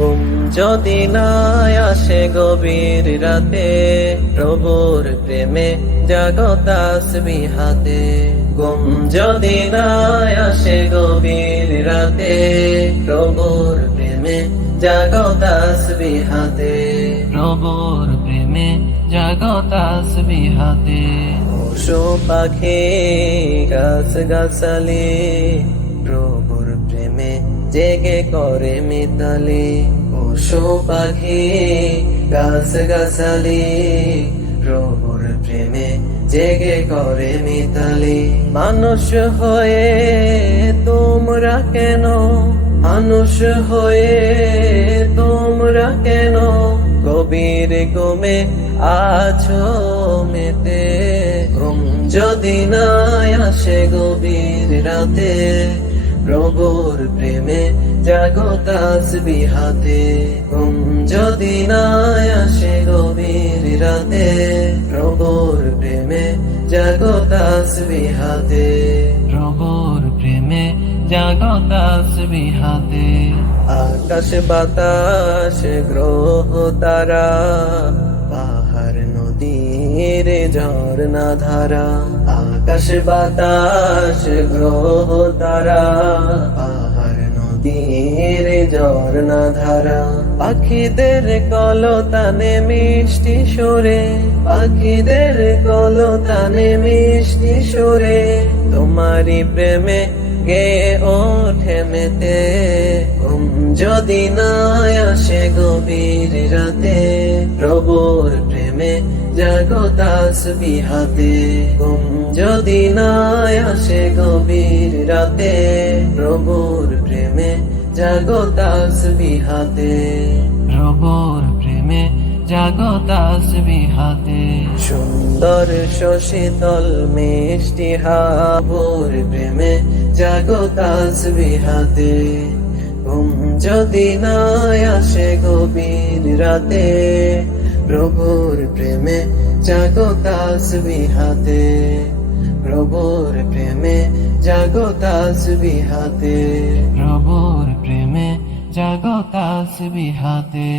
ঘুম যদি না আসে গভীর রাতে, প্রভুর প্রেমে জাগো তাসবিহ হাতে। ঘুম যদি না আসে গভীর রাতে, প্রভুর প্রেমে জাগো তাসবিহ হাতে। প্রভুর প্রেমে জাগো তাসবিহ হাতে। পশু পাখি গাছ গাছালি, প্রভুর প্রেমে জেগে করে মিতালি। পশু পাখি গাছ গাছালি, প্রভুর প্রেমে জেগে করে মিতালি। মানুষ হয়ে তোমরা কেন, মানুষ হয়ে তোমরা কেন গভীর ঘুমে আছো মেতে। ঘুম যদি না আসে গভীর রাতে, প্রভুর প্রেমে জাগো তাসবিহ হাতে। ঘুম যদি না আসে গভীর রাতে, প্রভুর প্রেমে জাগো তাসবিহ হাতে। প্রভুর প্রেমে জাগো তাসবিহ হাতে। আকাশ বাতাস গ্রহ তারা, পাহাড় নদীর ঝর্ণা ধারা। আকাশ বাতাস গ্রহ তারা, পাহাড় নদীর ঝর্ণা ধারা। পাখিদের কলতানে মিষ্টি সুরে, পাখিদের কলতানে মিষ্টি সুরে, তোমারি প্রেমে গে ওঠে মেতে। ঘুম যদি না আসে গভীর রাতে, প্রভুর প্রেমে জাগো তাসবিহ হাতে। ঘুম যদি না আসে গভীর রাতে, প্রভুর প্রেমে জাগো তাসবিহ হাতে। প্রভুর প্রেমে জাগো তাসবিহ হাতে। সুন্দর শশীতল মিষ্টি হাবুর প্রেমে জাগো তাসবিহ হাতে। ঘুম যদি না আসে গভীর রাতে, প্রভুর প্রেমে জাগো তাসবিহ হাতে। প্রভুর প্রেমে জাগো তাসবিহ হাতে। প্রভুর প্রেমে জাগো তাসবিহ হাতে।